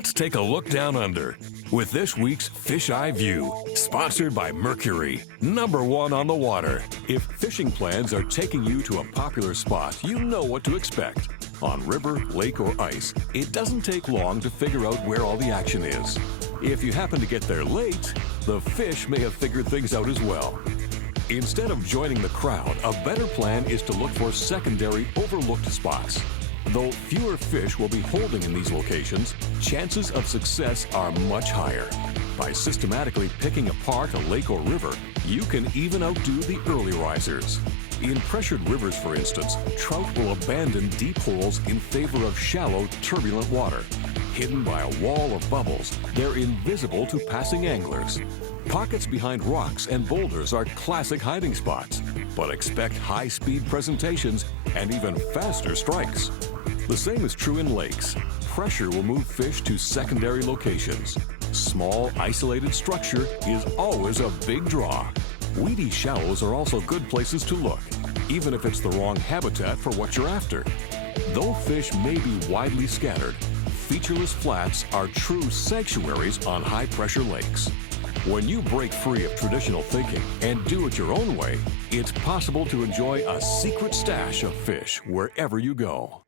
Let's take a look down under with this week's Fish Eye View, sponsored by Mercury, #1 on the water. If fishing plans are taking you to a popular spot, you know what to expect. On river, lake, or ice, it doesn't take long to figure out where all the action is. If you happen to get there late, the fish may have figured things out as well. Instead of joining the crowd, a better plan is to look for secondary, overlooked spots. Though fewer fish will be holding in these locations, chances of success are much higher. By systematically picking apart a lake or river, you can even outdo the early risers. In pressured rivers, for instance, trout will abandon deep holes in favor of shallow, turbulent water. Hidden by a wall of bubbles, they're invisible to passing anglers. Pockets behind rocks and boulders are classic hiding spots, but expect high-speed presentations and even faster strikes. The same is true in lakes. Pressure will move fish to secondary locations. Small, isolated structure is always a big draw. Weedy shallows are also good places to look, even if it's the wrong habitat for what you're after. Though fish may be widely scattered, featureless flats are true sanctuaries on high-pressure lakes. When you break free of traditional thinking and do it your own way, it's possible to enjoy a secret stash of fish wherever you go.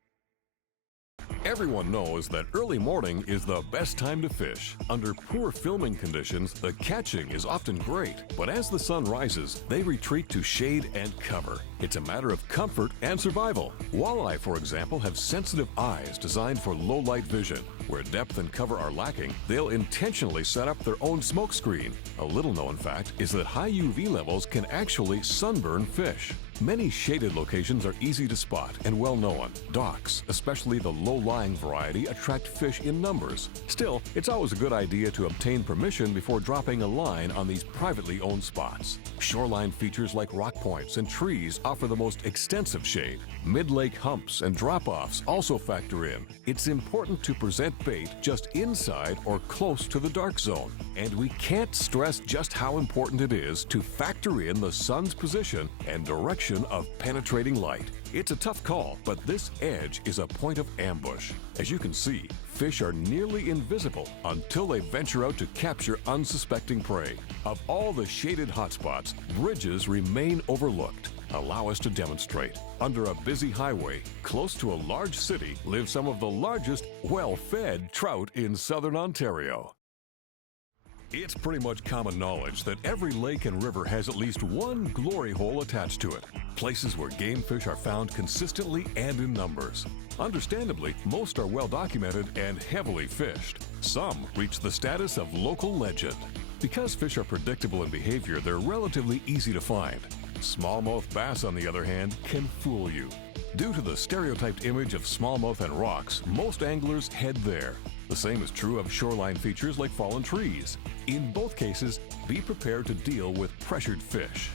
Everyone knows that early morning is the best time to fish. Under poor filming conditions, the catching is often great, but as the sun rises, they retreat to shade and cover. It's a matter of comfort and survival. Walleye, for example, have sensitive eyes designed for low-light vision. Where depth and cover are lacking, they'll intentionally set up their own smoke screen. A little-known fact is that high UV levels can actually sunburn fish. Many shaded locations are easy to spot and well-known. Docks, especially the low-lying variety, attract fish in numbers. Still, it's always a good idea to obtain permission before dropping a line on these privately owned spots. Shoreline features like rock points and trees offer the most extensive shade. Mid-lake humps and drop-offs also factor in. It's important to present bait just inside or close to the dark zone. And we can't stress just how important it is to factor in the sun's position and direction of penetrating light. It's a tough call, but this edge is a point of ambush. As you can see, fish are nearly invisible until they venture out to capture unsuspecting prey. Of all the shaded hotspots, bridges remain overlooked. Allow us to demonstrate. Under a busy highway, close to a large city, live some of the largest, well-fed trout in southern Ontario. It's pretty much common knowledge that every lake and river has at least one glory hole attached to it, places where game fish are found consistently and in numbers. Understandably, most are well documented and heavily fished. Some reach the status of local legend. Because fish are predictable in behavior, they're relatively easy to find. Smallmouth bass, on the other hand, can fool you. Due to the stereotyped image of smallmouth and rocks, most anglers head there. The same is true of shoreline features like fallen trees. In both cases, be prepared to deal with pressured fish.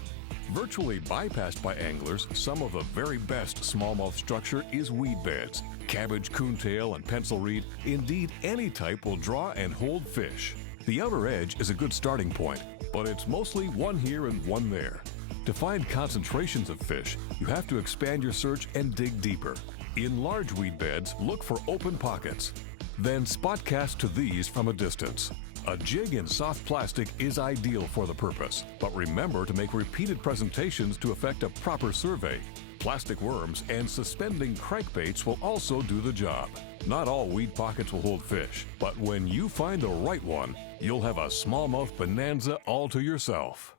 Virtually bypassed by anglers, some of the very best smallmouth structure is weed beds. Cabbage, coontail, and pencil reed, indeed any type will draw and hold fish. The outer edge is a good starting point, but it's mostly one here and one there. To find concentrations of fish, you have to expand your search and dig deeper. In large weed beds, look for open pockets. Then spot cast to these from a distance. A jig in soft plastic is ideal for the purpose, but remember to make repeated presentations to effect a proper survey. Plastic worms and suspending crankbaits will also do the job. Not all weed pockets will hold fish, but when you find the right one, you'll have a smallmouth bonanza all to yourself.